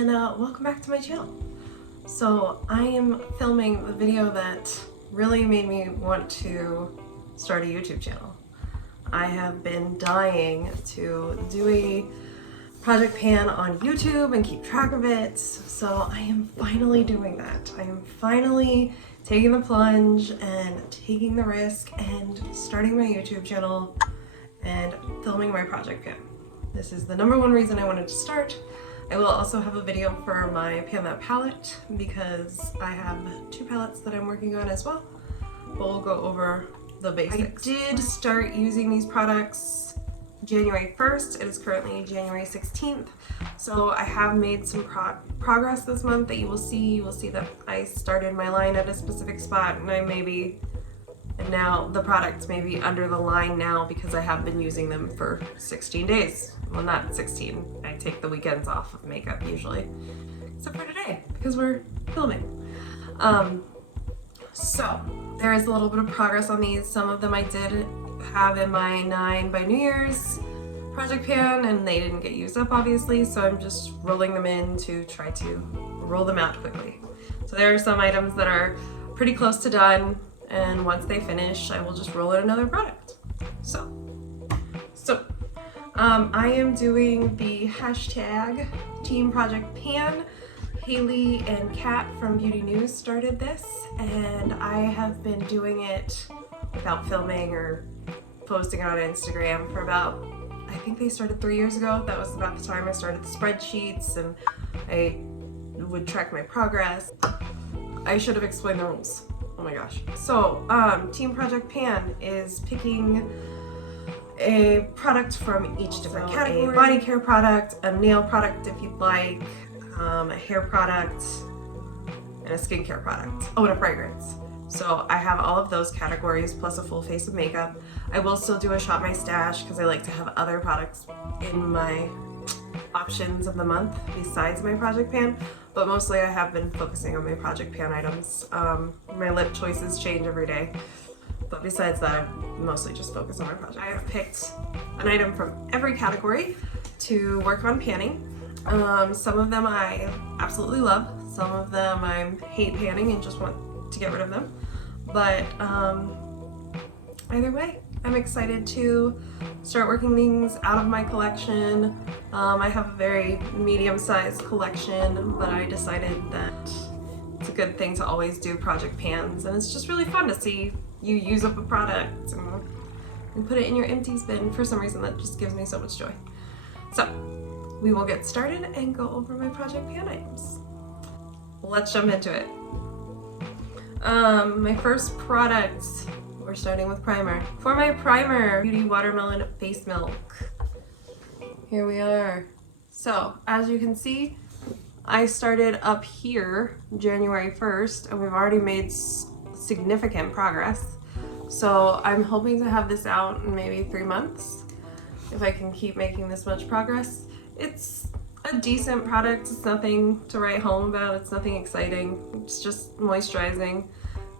and welcome back to my channel. So I am filming the video that really made me want to start a YouTube channel. I have been dying to do a project pan on YouTube and keep track of it, so I am finally doing that. I am finally taking the plunge and taking the risk and starting my YouTube channel and filming my project pan. This is the #1 reason I wanted to start. I will also have a video for my Pan That palette because I have 2 palettes that I'm working on as well, but we'll go over the basics. I did start using these products January 1st. It is currently January 16th, so I have made some progress this month that you will see. You will see that I started my line at a specific spot and and now the products may be under the line now because I have been using them for 16 days. Well, not 16. I take the weekends off of makeup usually, except for today because we're filming. So there is a little bit of progress on these. Some of them I did have in my 9 by New Year's project pan and they didn't get used up obviously, so I'm just rolling them in to try to roll them out quickly. So there are some items that are pretty close to done, and once they finish I will just roll in another product. So I am doing the hashtag Team Project Pan. Haley and Kat from Beauty News started this, and I have been doing it without filming or posting it on Instagram for about, I think they started 3 years ago. That was about the time I started the spreadsheets and I would track my progress. I should have explained the rules. Oh my gosh. So Team Project Pan is picking a product from each different category. A body care product, a nail product if you'd like, a hair product, and a skincare product. Oh, and a fragrance. So I have all of those categories plus a full face of makeup. I will still do a shop my stash because I like to have other products in my options of the month besides my project pan, but mostly I have been focusing on my project pan items. My lip choices change every day, but besides that, I mostly just focus on my project. I have picked an item from every category to work on panning. Some of them I absolutely love, some of them I hate panning and just want to get rid of them, but either way, I'm excited to start working things out of my collection. I have a very medium-sized collection, but I decided that it's a good thing to always do project pans, and it's just really fun to see you use up a product and put it in your empties bin. For some reason that just gives me so much joy. So we will get started and go over my project pan items. Let's jump into it. My first product, we're starting with primer. For my primer, Beauty Watermelon Face Milk. Here we are. So as you can see, I started up here January 1st and we've already made significant progress. So I'm hoping to have this out in maybe 3 months if I can keep making this much progress. It's a decent product. It's nothing to write home about. It's nothing exciting. It's just moisturizing.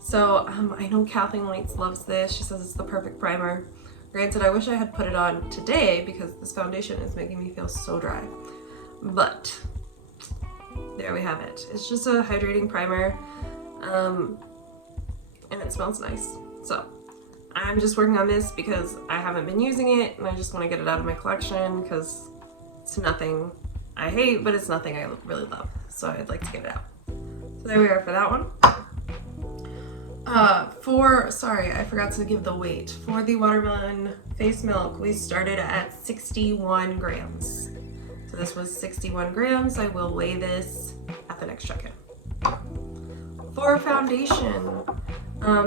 So I know Kathleen Lights loves this. She says it's the perfect primer. Granted, I wish I had put it on today because this foundation is making me feel so dry. But there we have it. It's just a hydrating primer, and it smells nice. So I'm just working on this because I haven't been using it and I just want to get it out of my collection because it's nothing I hate, but it's nothing I really love. So I'd like to get it out. So there we are for that one. Sorry, I forgot to give the weight. For the watermelon face milk, we started at 61 grams. So this was 61 grams. I will weigh this at the next check-in. For foundation,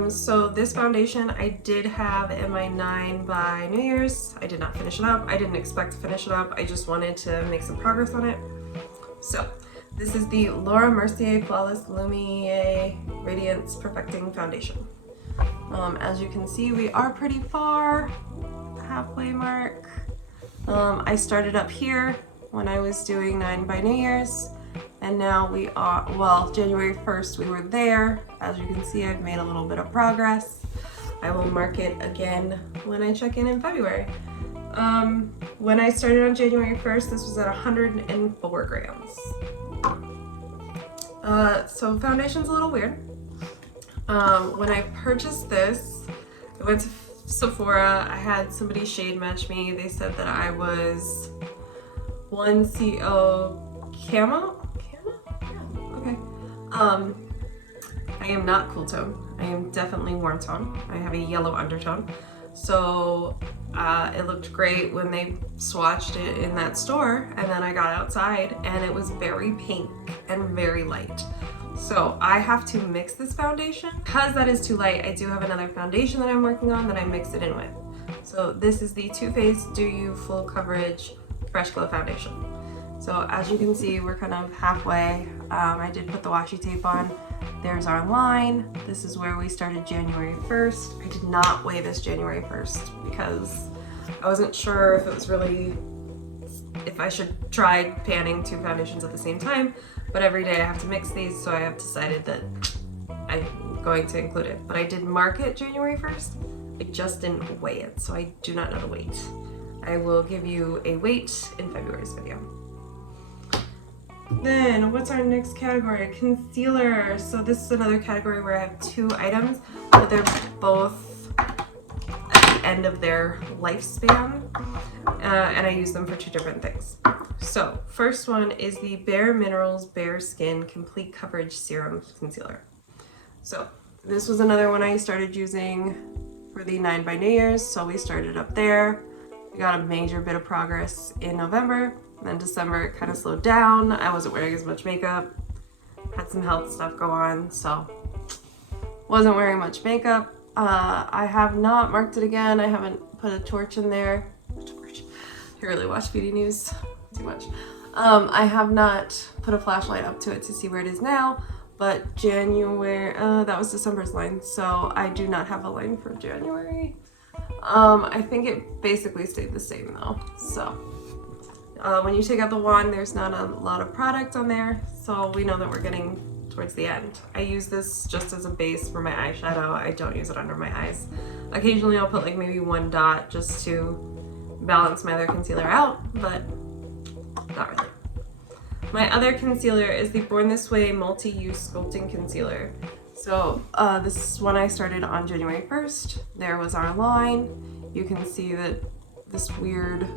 so this foundation I did have in my 9 by New Year's. I did not finish it up. I didn't expect to finish it up. I just wanted to make some progress on it. So this is the Laura Mercier Flawless Lumiere Radiance Perfecting Foundation. As you can see, we are pretty far, the halfway mark. I started up here when I was doing 9 by New Year's, and now we are, well, January 1st we were there. As you can see, I've made a little bit of progress. I will mark it again when I check in February. When I started on January 1st, this was at 104 grams. So foundation's a little weird. When I purchased this, I went to Sephora. I had somebody shade match me. They said that I was 1CO camo? Yeah, okay. I am not cool tone. I am definitely warm tone. I have a yellow undertone. So it looked great when they swatched it in that store, and then I got outside and it was very pink and very light. So I have to mix this foundation. Because that is too light, I do have another foundation that I'm working on that I mix it in with. So this is the Too Faced Do You Full Coverage Fresh Glow Foundation. So as you can see, we're kind of halfway. I did put the washi tape on. There's our line. This is where we started January 1st. I did not weigh this January 1st because I wasn't sure if I should try panning two foundations at the same time, but every day I have to mix these, so I have decided that I'm going to include it. But I did mark it January 1st. I just didn't weigh it, so I do not know the weight. I will give you a weight in February's video. Then what's our next category? Concealer. So this is another category where I have two items, but they're both at the end of their lifespan, and I use them for two different things. So first one is the Bare Minerals Bare Skin Complete Coverage Serum Concealer. So this was another one I started using for the 9 by New Year's, so we started up there. We got a major bit of progress in November. And then December it kind of slowed down. I wasn't wearing as much makeup. Had some health stuff go on, so wasn't wearing much makeup. I have not marked it again. I haven't put a torch in there. I really watch beauty news too much. I have not put a flashlight up to it to see where it is now, but January, that was December's line, so I do not have a line for January. I think it basically stayed the same though, so. When you take out the wand, there's not a lot of product on there, so we know that we're getting towards the end. I use this just as a base for my eyeshadow. I don't use it under my eyes. Occasionally I'll put like maybe one dot just to balance my other concealer out, but not really. My other concealer is the Born This Way Multi-Use Sculpting Concealer. So this one I started on January 1st. There was our line. You can see that this weird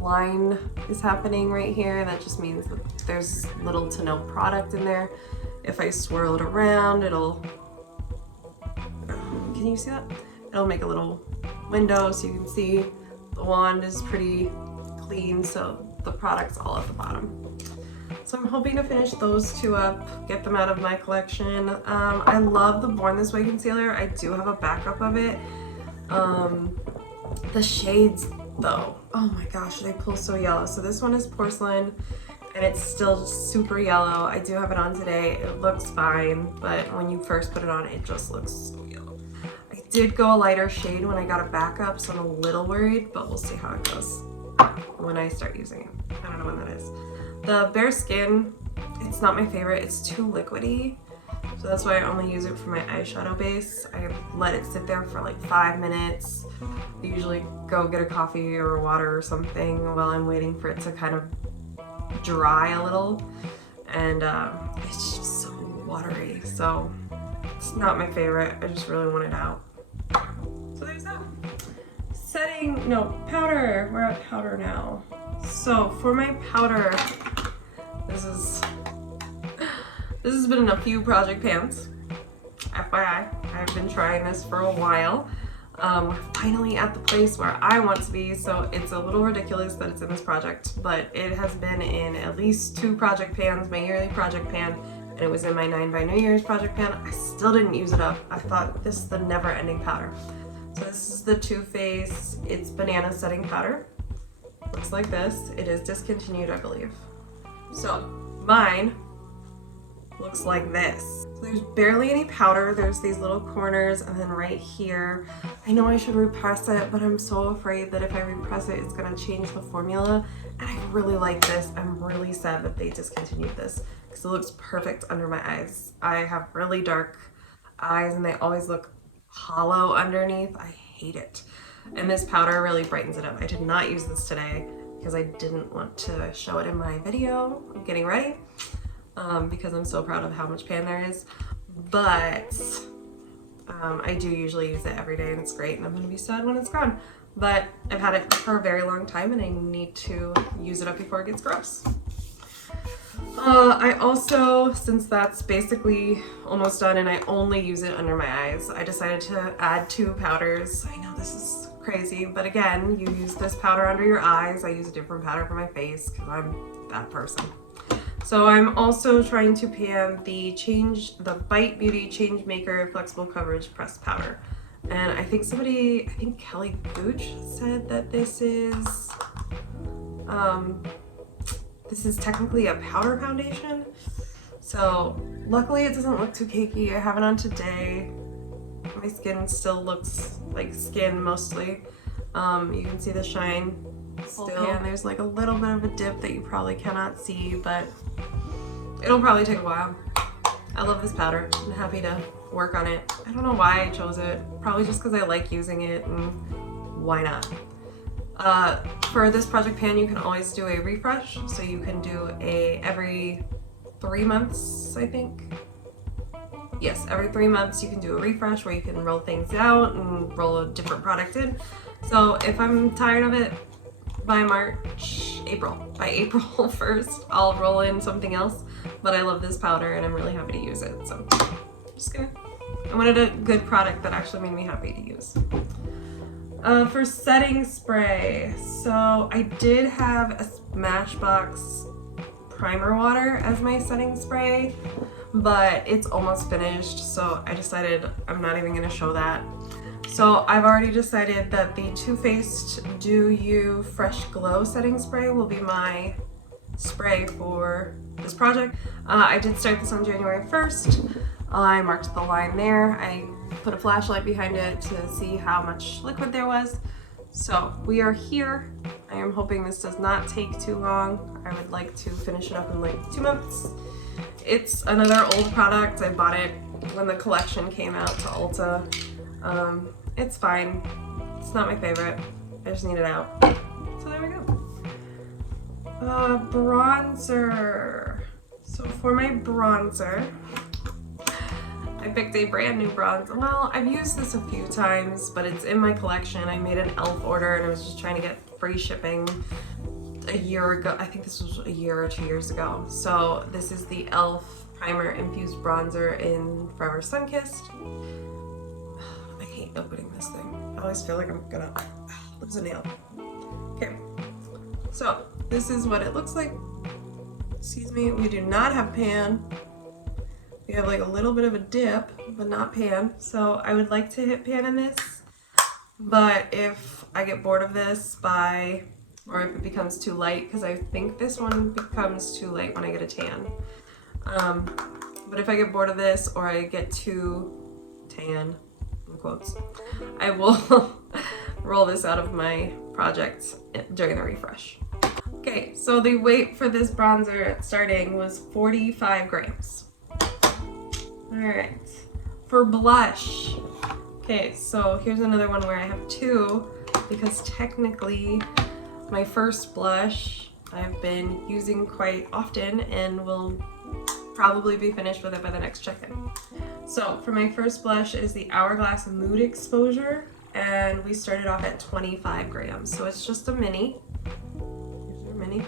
line is happening right here. That just means that there's little to no product in there. If I swirl it around, can you see that? It'll make a little window so you can see the wand is pretty clean, so the product's all at the bottom. So I'm hoping to finish those two up, get them out of my collection. I love the Born This Way concealer. I do have a backup of it. The shades though, oh my gosh, they pull so yellow. So this one is porcelain and it's still super yellow. I do have it on today. It looks fine, but when you first put it on, it just looks so yellow. I did go a lighter shade when I got a backup, so I'm a little worried, but we'll see how it goes when I start using it. I don't know when that is. The Bare Skin, it's not my favorite. It's too liquidy. So that's why I only use it for my eyeshadow base. I let it sit there for like 5 minutes. I usually go get a coffee or water or something while I'm waiting for it to kind of dry a little. And it's just so watery. So it's not my favorite. I just really want it out. So there's that. Powder. We're at powder now. So for my powder, this has been in a few project pans. FYI, I've been trying this for a while. We're finally at the place where I want to be, so it's a little ridiculous that it's in this project, but it has been in at least 2 project pans, my yearly project pan, and it was in my 9 by New Year's project pan. I still didn't use it up. I thought this is the never-ending powder. So this is the Too Faced, it's banana setting powder. Looks like this. It is discontinued, I believe. So mine looks like this. So there's barely any powder. There's these little corners, and then right here, I know I should repress it, but I'm so afraid that if I repress it, it's gonna change the formula. And I really like this. I'm really sad that they discontinued this because it looks perfect under my eyes. I have really dark eyes and they always look hollow underneath. I hate it. and this powder really brightens it up. I did not use this today because I didn't want to show it in my video of getting ready, because I'm so proud of how much pan there is. But I do usually use it every day and it's great, and I'm gonna be sad when it's gone. But I've had it for a very long time and I need to use it up before it gets gross. I also, since that's basically almost done and I only use it under my eyes, I decided to add 2 powders. I know this is crazy, but again, you use this powder under your eyes. I use a different powder for my face because I'm that person. So I'm also trying to pan the Bite Beauty Change Maker Flexible Coverage Pressed Powder. And I think Kelly Gooch said that this is technically a powder foundation. So luckily it doesn't look too cakey. I have it on today. My skin still looks like skin mostly. You can see the shine still. And there's like a little bit of a dip that you probably cannot see, but it'll probably take a while. I love this powder. I'm happy to work on it. I don't know why I chose it. Probably just because I like using it, and why not? For this project pan, you can always do a refresh. So you can do every 3 months, I think. Yes, every 3 months you can do a refresh where you can roll things out and roll a different product in. So if I'm tired of it by April 1st, I'll roll in something else. But I love this powder and I'm really happy to use it. So I wanted a good product that actually made me happy to use. For setting spray, so I did have a Smashbox primer water as my setting spray, but it's almost finished, so I decided I'm not even going to show that. So I've already decided that the Too Faced Do You Fresh Glow setting spray will be my spray for this project. I did start this on January 1st. I marked the line there. I put a flashlight behind it to see how much liquid there was. So we are here. I am hoping this does not take too long. I would like to finish it up in like 2 months. It's another old product. I bought it when the collection came out to Ulta. It's fine. It's not my favorite. I just need it out. So there we go. Bronzer. So for my bronzer, I picked a brand new bronzer. Well, I've used this a few times, but it's in my collection. I made an e.l.f. order and I was just trying to get free shipping a year ago. I think this was a year or 2 years ago. So this is the e.l.f. Primer Infused Bronzer in Forever Sunkissed. I hate opening this thing. I always feel like I'm gonna lose a nail. Okay, so this is what it looks like. Excuse me, we do not have pan. We have like a little bit of a dip, but not pan. So I would like to hit pan in this, but if I get bored of this or if it becomes too light, because I think this one becomes too light when I get a tan. But if I get bored of this or I get too tan, in quotes, I will roll this out of my project during the refresh. Okay, so the weight for this bronzer starting was 45 grams. Alright, for blush, okay, so here's another one where I have 2, because technically my first blush I've been using quite often and will probably be finished with it by the next check-in. So for my first blush is the Hourglass Mood Exposure, and we started off at 25 grams, so it's just a mini. Here's our mini,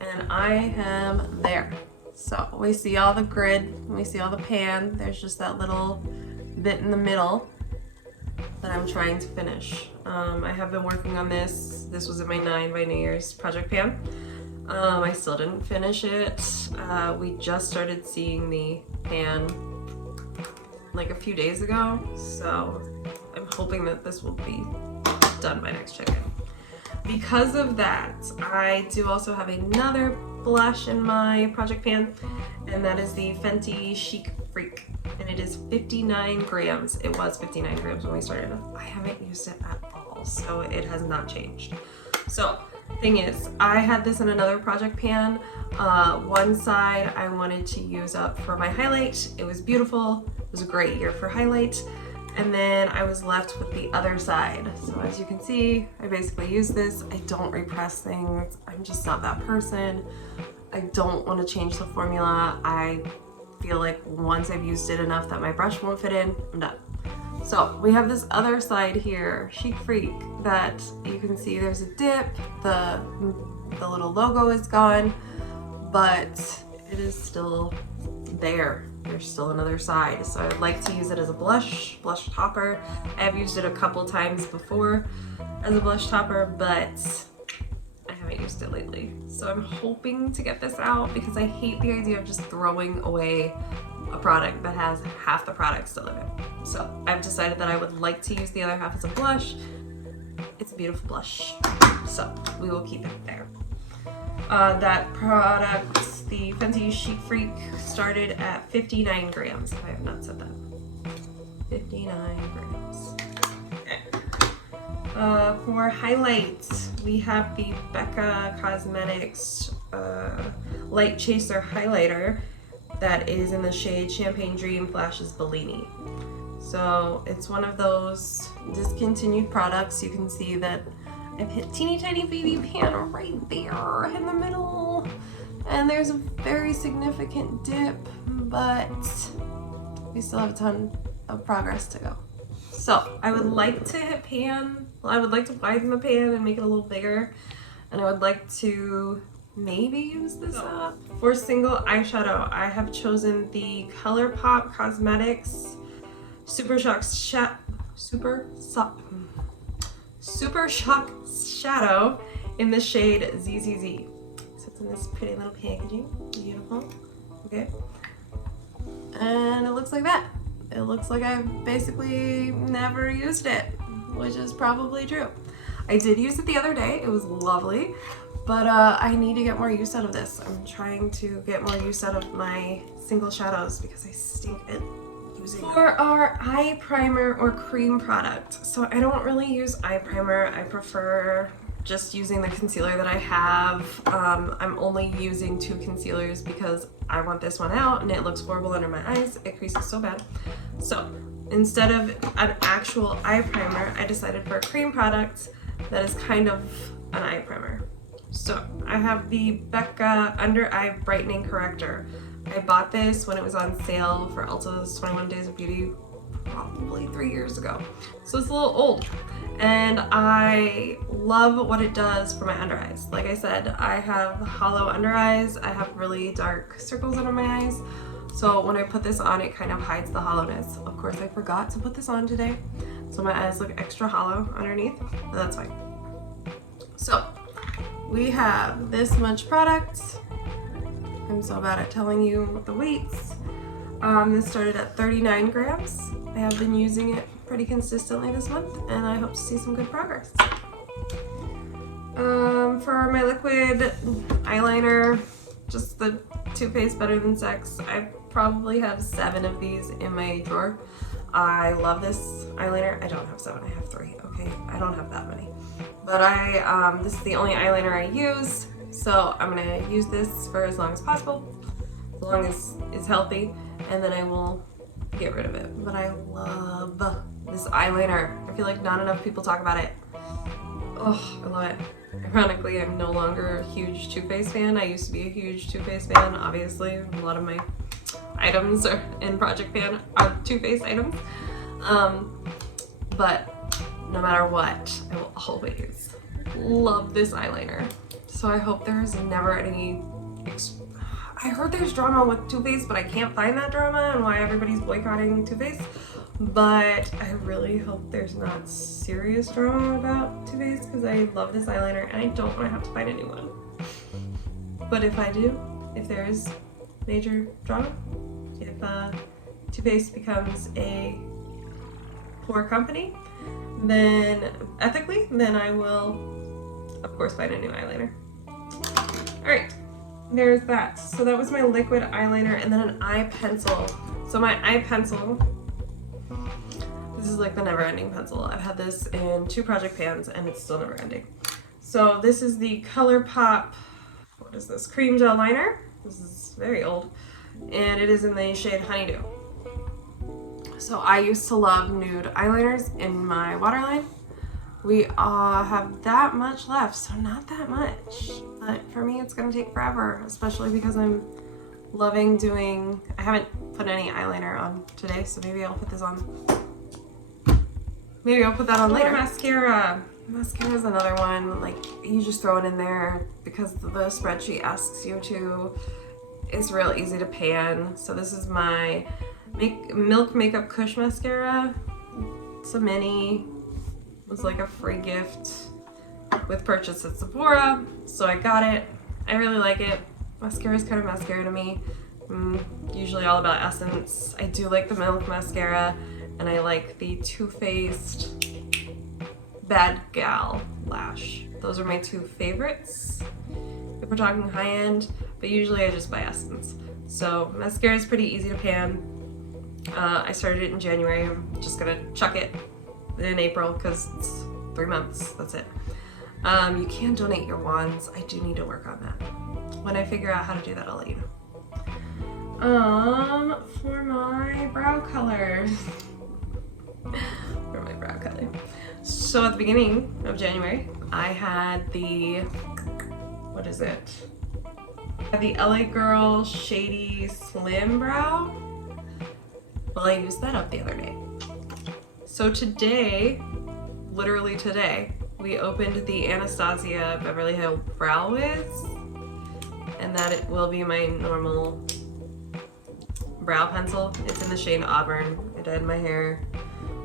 and I am there. So we see all the grid, we see all the pan, there's just that little bit in the middle that I'm trying to finish. I have been working on this. This was in my 9 by New Year's project pan. I still didn't finish it. We just started seeing the pan like a few days ago, so I'm hoping that this will be done by next check-in. Because of that, I do also have another blush in my project pan, and that is the Fenty Chic Freak, and it is 59 grams. It was 59 grams when we started. I haven't used it at all, so it has not changed. So thing is, I had this in another project pan. One side I wanted to use up for my highlight. It was beautiful. It was a great year for highlight. And then I was left with the other side. So as you can see, I basically use this. I don't repress things. I'm just not that person. I don't want to change the formula. I feel like once I've used it enough that my brush won't fit in, I'm done. So we have this other side here, Chic Freak, that you can see there's a dip, the little logo is gone, but it is still there. There's still another side. So I'd like to use it as a blush topper. I have used it a couple times before as a blush topper, but I haven't used it lately. So I'm hoping to get this out because I hate the idea of just throwing away a product that has half the product still in it. So I've decided that I would like to use the other half as a blush. It's a beautiful blush, so we will keep it there. That product, the Fenty Chic Freak, started at 59 grams, if I have not said that. 59 grams. Okay. For highlights, we have the Becca Cosmetics Light Chaser Highlighter that is in the shade Champagne Dream Flashes Bellini. So it's one of those discontinued products. You can see that I've hit teeny tiny baby pan right there in the middle. And there's a very significant dip, but we still have a ton of progress to go. So I would like to hit pan. Well, I would like to widen the pan and make it a little bigger. And I would like to maybe use this up. For single eyeshadow, I have chosen the ColourPop Cosmetics Super Shock Shadow in the shade ZZZ. So it's in this pretty little packaging. Beautiful. Okay. And it looks like that. It looks like I've basically never used it, which is probably true. I did use it the other day. It was lovely. But I need to get more use out of this. I'm trying to get more use out of my single shadows because I stink at using them. For our eye primer or cream product, so I don't really use eye primer. I prefer just using the concealer that I have. I'm only using 2 concealers because I want this one out and it looks horrible under my eyes. It creases so bad. So instead of an actual eye primer, I decided for a cream product that is kind of an eye primer. So I have the Becca Under Eye Brightening Corrector. I bought this when it was on sale for Ulta's 21 Days of Beauty probably 3 years ago. So it's a little old. And I love what it does for my under eyes. Like I said, I have hollow under eyes. I have really dark circles under my eyes. So when I put this on, it kind of hides the hollowness. Of course, I forgot to put this on today. So my eyes look extra hollow underneath, but that's fine. So we have this much product. I'm so bad at telling you the weights. This started at 39 grams. I have been using it pretty consistently this month and I hope to see some good progress. For my liquid eyeliner, just the Too Faced Better Than Sex. I probably have 7 of these in my drawer. I love this eyeliner. I don't have 7, I have 3, okay? I don't have that many. But this is the only eyeliner I use, so I'm gonna use this for as long as possible, as long as it's healthy, and then I will get rid of it. But I love this eyeliner. I feel like not enough people talk about it. Oh, I love it. Ironically, I'm no longer a huge Too Faced fan. I used to be a huge Too Faced fan. Obviously, a lot of my items are in Project Pan are Too Faced items. But no matter what, I will always love this eyeliner. So I hope there's never any... I heard there's drama with Too Faced, but I can't find that drama and why everybody's boycotting Too Faced. But I really hope there's not serious drama about Too Faced because I love this eyeliner and I don't want to have to find a new one. But if I do, if there is major drama, if Too Faced becomes a poor company, then ethically, then I will, of course, find a new eyeliner. All right, there's that. So that was my liquid eyeliner and then an eye pencil. So my eye pencil, this is like the never-ending pencil. I've had this in 2 project pans and it's still never-ending. So this is the ColourPop, what is this, cream gel liner. This is very old and it is in the shade Honeydew. So I used to love nude eyeliners in my waterline. We have that much left, so not that much. But for me, it's gonna take forever, especially because I'm loving doing, I haven't put any eyeliner on today, so maybe I'll put this on. Maybe I'll put that on later. Mascara. Mascara is another one, like you just throw it in there because the spreadsheet asks you to. It's real easy to pan. So this is my Milk Makeup Kush Mascara. It's a mini. It was like a free gift with purchase at Sephora. So I got it. I really like it. Mascara is kind of mascara to me. Usually all about essence. I do like the Milk Mascara, and I like the Too Faced Bad Gal Lash. Those are my two favorites if we're talking high end, but usually I just buy Essence. So mascara is pretty easy to pan. I started it in January. I'm just gonna chuck it in April because it's 3 months. That's it. You can donate your wands. I do need to work on that. When I figure out how to do that, I'll let you know. For my brow color. For my brow color. So at the beginning of January, I had the, what is it? The LA Girl Shady Slim Brow. Well, I used that up the other day. So today, literally today, we opened the Anastasia Beverly Hills Brow Wiz, and that it will be my normal brow pencil. It's in the shade Auburn. I dyed my hair.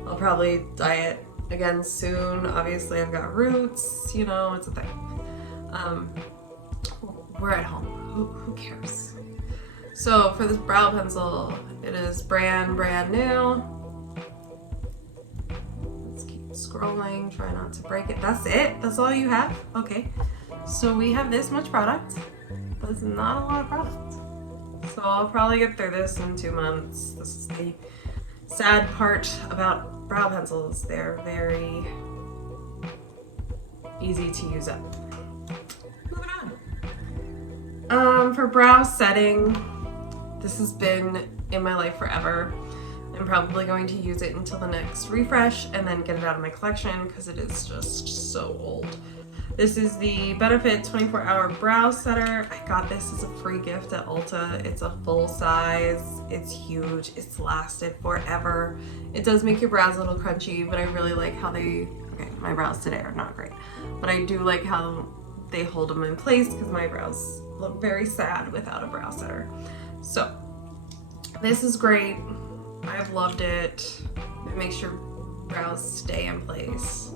I'll probably dye it again soon. Obviously, I've got roots, you know, it's a thing. We're at home. Who cares? So for this brow pencil, it is brand new. Let's keep scrolling, try not to break it. That's it? That's all you have? Okay. So we have this much product, but it's not a lot of product. So I'll probably get through this in 2 months. This is the sad part about brow pencils. They're very easy to use up. Moving on. For brow setting, this has been in my life forever. I'm probably going to use it until the next refresh and then get it out of my collection because it is just so old. This is the Benefit 24-Hour Brow Setter. I got this as a free gift at Ulta. It's a full size, it's huge, it's lasted forever. It does make your brows a little crunchy, but I really like how okay, my brows today are not great, but I do like how they hold them in place because my brows look very sad without a brow setter. So this is great. I've loved it. It makes your brows stay in place.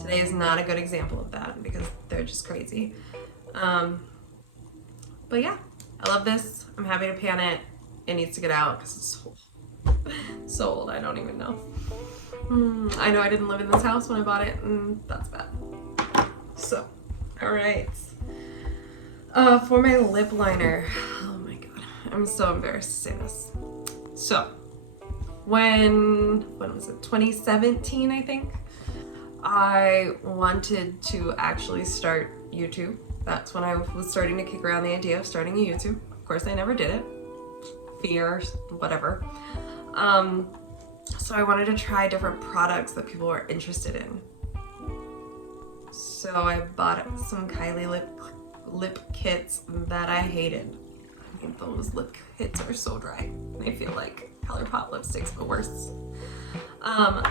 Today is not a good example of that because they're just crazy. But yeah, I love this. I'm happy to pan it. It needs to get out because it's so old. I don't even know. I know I didn't live in this house when I bought it, and that's bad. So, all right. For my lip liner, oh my god, I'm so embarrassed to say this. So, when was it? 2017, I think. I wanted to actually start YouTube. That's when I was starting to kick around the idea of starting a YouTube. Of course, I never did it. Fear, whatever. So I wanted to try different products that people were interested in. So I bought some Kylie lip kits that I hated. I mean, those lip kits are so dry. They feel like ColourPop lipsticks, but worse.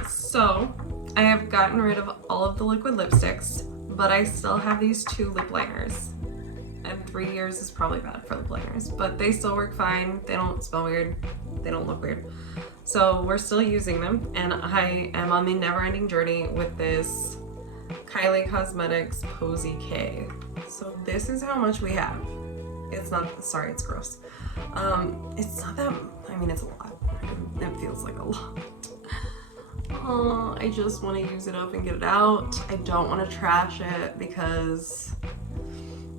So I have gotten rid of all of the liquid lipsticks, but I still have these 2 lip liners. And 3 years is probably bad for lip liners, but they still work fine. They don't smell weird. They don't look weird. So we're still using them, and I am on the never-ending journey with this Kylie Cosmetics Posy K. So this is how much we have. It's not, sorry, it's gross. It's not that, I mean, it's a lot. It feels like a lot. I just want to use it up and get it out. I don't want to trash it because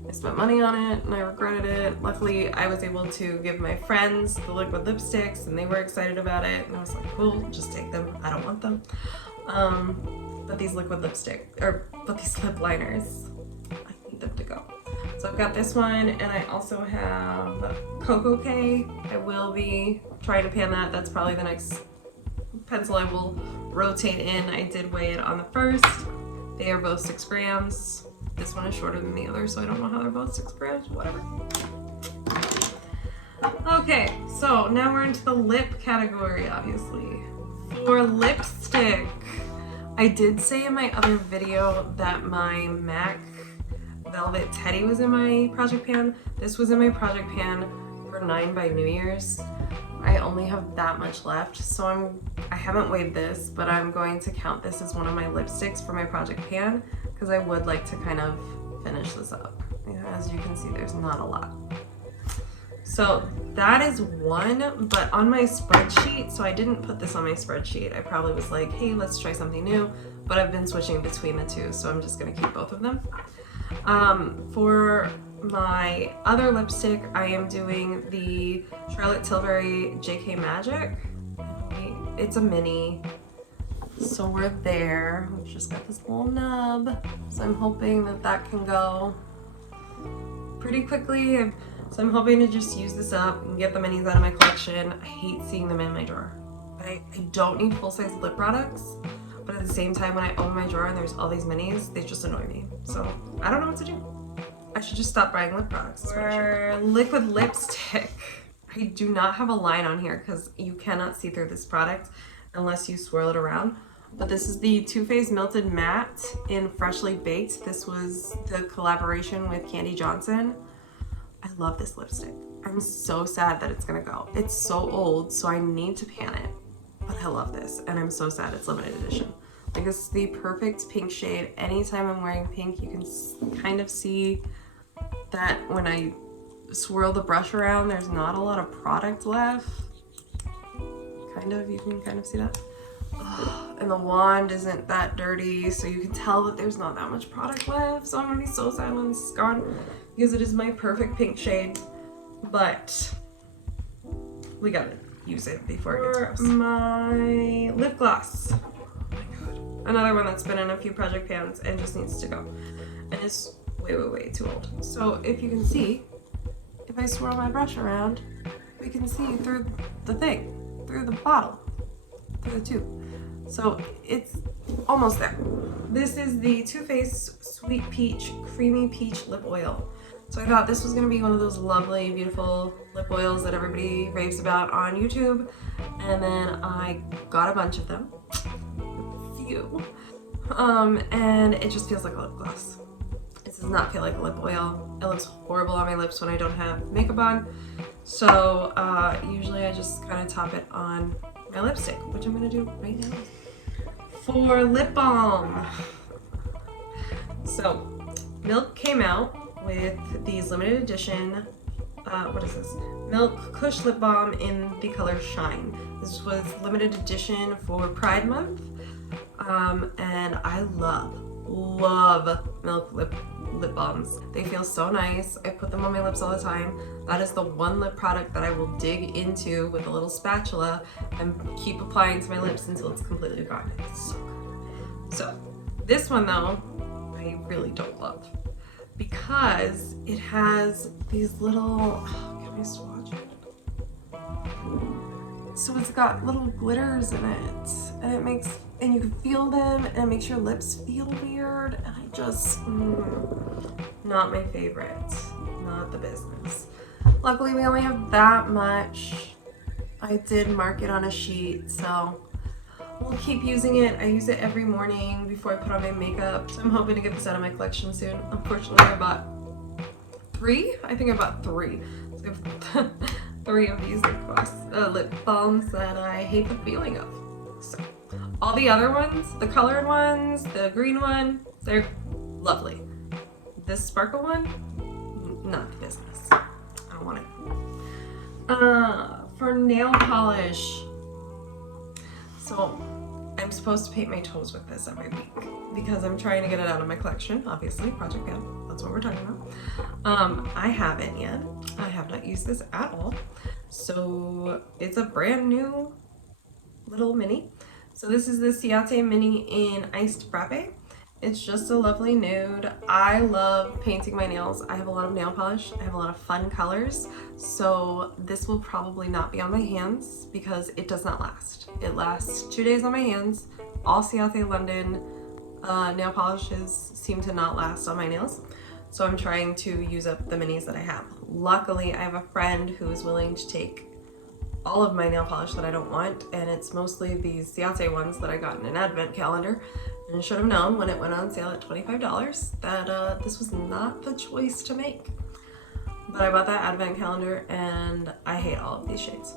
I spent money on it and I regretted it. Luckily, I was able to give my friends the liquid lipsticks and they were excited about it. And I was like, cool, just take them. I don't want them. But these liquid but these lip liners, I need them to go. So I've got this one, and I also have Cocoa K. I will be trying to pan that. That's probably the next pencil I will rotate in. I did weigh it on the first. They are both 6 grams. This one is shorter than the other, so I don't know how they're both 6 grams, whatever. Okay, so now we're into the lip category, obviously. For lipstick, I did say in my other video that my MAC Velvet Teddy was in my project pan. This was in my project pan for 9 by New Year's. I only have that much left, so I haven't weighed this, but I'm going to count this as one of my lipsticks for my project pan because I would like to kind of finish this up. As you can see, there's not a lot. So that is one, but on my spreadsheet, so I didn't put this on my spreadsheet. I probably was like, hey, let's try something new, but I've been switching between the two, so I'm just gonna keep both of them. For my other lipstick, I am doing the Charlotte Tilbury JK Magic. It's a mini, so we're there. We've just got this little nub, so I'm hoping that that can go pretty quickly. So I'm hoping to just use this up and get the minis out of my collection. I hate seeing them in my drawer. I don't need full-size lip products, but at the same time, when I open my drawer and there's all these minis, they just annoy me. So I don't know what to do. I should just stop buying lip products. For liquid lipstick, I do not have a line on here because you cannot see through this product unless you swirl it around. But this is the Too Faced Melted Matte in Freshly Baked. This was the collaboration with Candy Johnson. I love this lipstick. I'm so sad that it's gonna go. It's so old, so I need to pan it. But I love this, and I'm so sad it's limited edition. Like, this is the perfect pink shade. Anytime I'm wearing pink, you can kind of see that when I swirl the brush around, there's not a lot of product left. You can kind of see that. And the wand isn't that dirty, so you can tell that there's not that much product left. So I'm gonna be so sad when this is gone because it is my perfect pink shade, but we gotta use it before it gets worse. My lip gloss. Oh my god. Another one that's been in a few project pans and just needs to go. And it's way too old. So if you can see, if I swirl my brush around, we can see through the thing, through the bottle, through the tube. So it's almost there. This is the Too Faced Sweet Peach Creamy Peach Lip Oil. So I thought this was gonna be one of those lovely, beautiful lip oils that everybody raves about on YouTube. And then I got a bunch of them, a few. And it just feels like a lip gloss. It does not feel like a lip oil. It looks horrible on my lips when I don't have makeup on. So usually I just kind of top it on my lipstick, which I'm gonna do right now. For lip balm. So Milk came out with these limited edition, what is this? Milk Kush Lip Balm in the color Shine. This was limited edition for Pride Month. And I love Milk lip balms. They feel so nice. I put them on my lips all the time. That is the one lip product that I will dig into with a little spatula and keep applying to my lips until it's completely gone. It's so good. So this one though, I really don't love because it has these little, can I swatch it? So it's got little glitters in it, and you can feel them, and it makes your lips feel weird, and I just, not my favorite, not the business. Luckily, we only have that much. I did mark it on a sheet, so we'll keep using it. I use it every morning before I put on my makeup, so I'm hoping to get this out of my collection soon. Unfortunately, I bought 3. I think I bought 3. So I have 3 of these lip balms that I hate the feeling of. So all the other ones, the colored ones, the green one, they're lovely. This sparkle one, not the business. I don't want it. For nail polish, so I'm supposed to paint my toes with this every week because I'm trying to get it out of my collection, obviously, Project Pan, that's what we're talking about. I haven't yet. I have not used this at all. So it's a brand new little mini. So this is the Ciate Mini in Iced Frappe. It's just a lovely nude. I love painting my nails. I have a lot of nail polish. I have a lot of fun colors. So this will probably not be on my hands because it does not last. It lasts 2 days on my hands. All Ciate London nail polishes seem to not last on my nails. So I'm trying to use up the minis that I have. Luckily, I have a friend who is willing to take all of my nail polish that I don't want, and it's mostly these Ciate ones that I got in an advent calendar. And should have known when it went on sale at $25 that this was not the choice to make. But I bought that advent calendar and I hate all of these shades.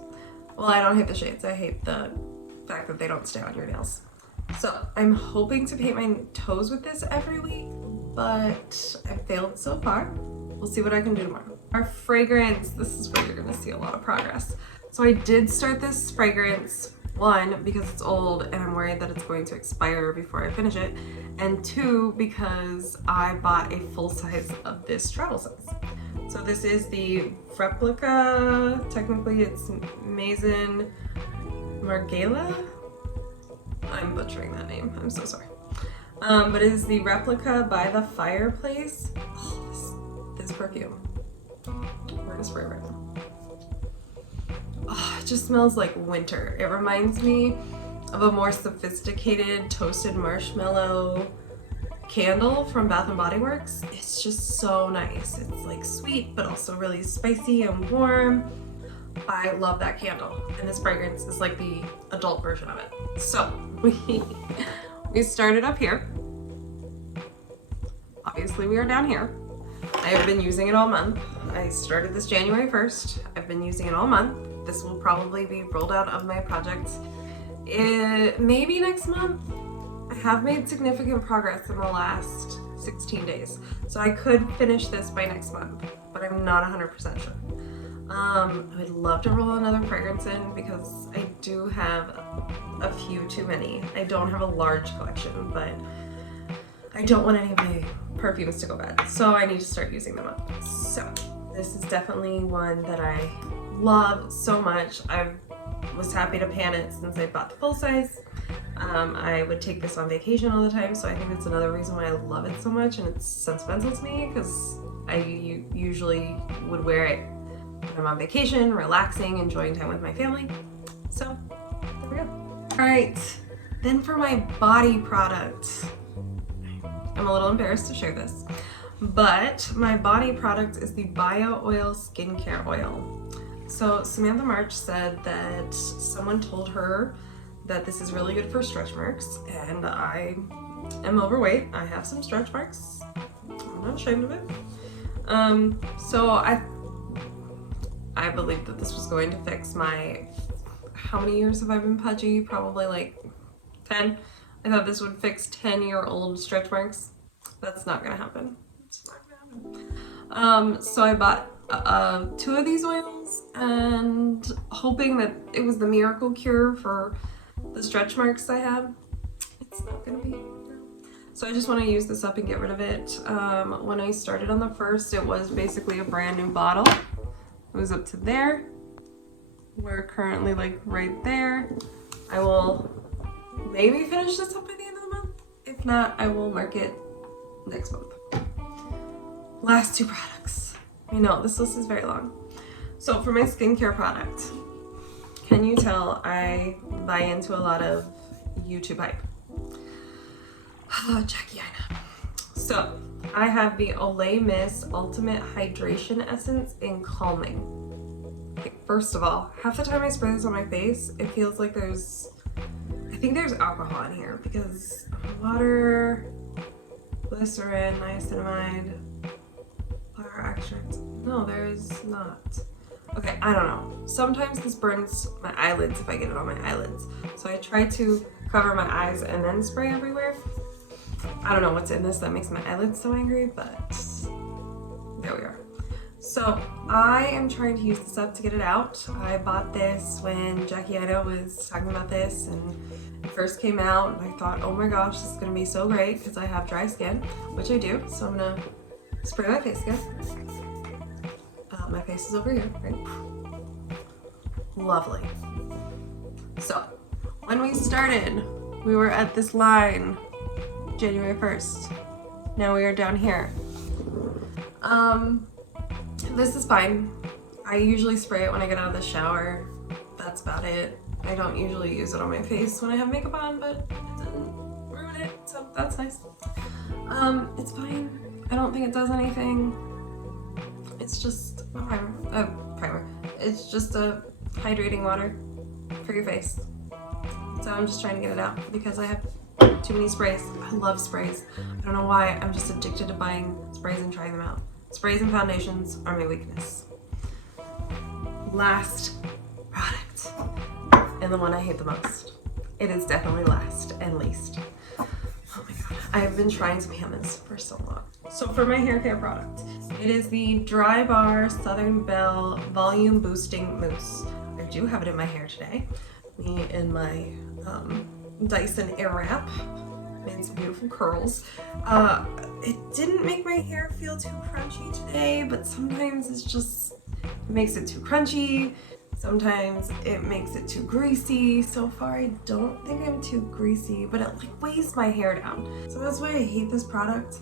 Well, I don't hate the shades, I hate the fact that they don't stay on your nails. So I'm hoping to paint my toes with this every week, but I failed so far. We'll see what I can do tomorrow. Our fragrance, this is where you're gonna see a lot of progress. So I did start this fragrance, one, because it's old and I'm worried that it's going to expire before I finish it, and two, because I bought a full size of this travel size. So this is the replica, technically it's Maison Margiela? I'm butchering that name, I'm so sorry. But it is the replica by the fireplace. Oh, this perfume. We're gonna spray right now. Oh, it just smells like winter. It reminds me of a more sophisticated toasted marshmallow candle from Bath & Body Works. It's just so nice. It's like sweet, but also really spicy and warm. I love that candle. And this fragrance is like the adult version of it. So we started up here. Obviously we are down here. I have been using it all month. I started this January 1st. I've been using it all month. This will probably be rolled out of my project maybe next month. I have made significant progress in the last 16 days. So I could finish this by next month, but I'm not 100% sure. I would love to roll another fragrance in because I do have a few too many. I don't have a large collection, but I don't want any of my perfumes to go bad. So I need to start using them up. So this is definitely one that I love so much. I was happy to pan it since I bought the full size. I would take this on vacation all the time, so I think that's another reason why I love it so much, and it's sentimental to me because I usually would wear it when I'm on vacation, relaxing, enjoying time with my family. So there we go. All right, then for my body product, I'm a little embarrassed to share this, but my body product is the Bio Oil Skincare Oil. So Samantha March said that someone told her that this is really good for stretch marks, and I am overweight. I have some stretch marks. I'm not ashamed of it. So I believed that this was going to fix my, how many years have I been pudgy? Probably like 10. I thought this would fix 10-year-old stretch marks. That's not gonna happen. It's not gonna happen. So I bought 2 of these oils and hoping that it was the miracle cure for the stretch marks I have. It's not gonna be. So I just want to use this up and get rid of it. When I started on the 1st, it was basically a brand new bottle. It was up to there. We're currently like right there. I will maybe finish this up by the end of the month. If not, I will mark it next month. Last 2 products. I know this list is very long. So for my skincare product, can you tell I buy into a lot of YouTube hype? Oh, Jackie, I know. So I have the Olay Mist Ultimate Hydration Essence in Calming. Okay, first of all, half the time I spray this on my face, it feels like I think there's alcohol in here because water, glycerin, niacinamide, flower extract. No, there's not. Okay, I don't know. Sometimes this burns my eyelids if I get it on my eyelids. So I try to cover my eyes and then spray everywhere. I don't know what's in this that makes my eyelids so angry, but there we are. So I am trying to use this up to get it out. I bought this when Jackie Ida was talking about this and it first came out, and I thought, oh my gosh, this is gonna be so great because I have dry skin, which I do. So I'm gonna spray my face again. My face is over here, right? Lovely. So when we started, we were at this line January 1st. Now we are down here. This is fine. I usually spray it when I get out of the shower. That's about it. I don't usually use it on my face when I have makeup on, but it didn't ruin it, so that's nice. It's fine. I don't think it does anything. It's just a primer. It's just a hydrating water for your face. So I'm just trying to get it out because I have too many sprays. I love sprays. I don't know why. I'm just addicted to buying sprays and trying them out. Sprays and foundations are my weakness. Last product, and the one I hate the most. It is definitely last and least. Oh my god, I have been trying to pan this for so long. So for my hair care product, it is the Dry Bar Southern Belle Volume Boosting Mousse. I do have it in my hair today. Me and my Dyson Airwrap made some beautiful curls. It didn't make my hair feel too crunchy today, but sometimes it makes it too crunchy. Sometimes it makes it too greasy. So far, I don't think I'm too greasy, but it like weighs my hair down. So that's why I hate this product.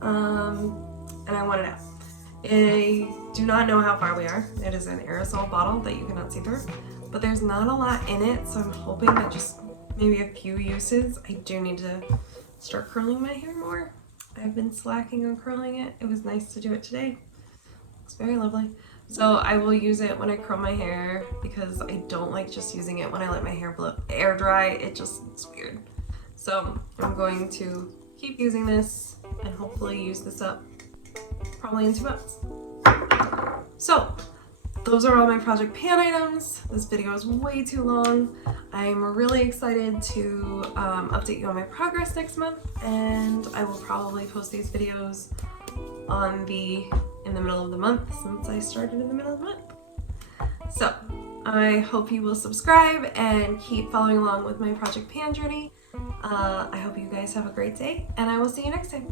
And I want it out. I do not know how far we are. It is an aerosol bottle that you cannot see through, but there's not a lot in it. So I'm hoping that just maybe a few uses. I do need to start curling my hair more. I've been slacking on curling it. It was nice to do it today. It's very lovely. So I will use it when I curl my hair because I don't like just using it when I let my hair air dry. It just looks weird. So I'm going to keep using this and hopefully use this up probably in 2 months. So those are all my Project Pan items. This video is way too long. I'm really excited to update you on my progress next month, and I will probably post these videos in the middle of the month since I started in the middle of the month. So I hope you will subscribe and keep following along with my Project Pan journey. I hope you guys have a great day, and I will see you next time.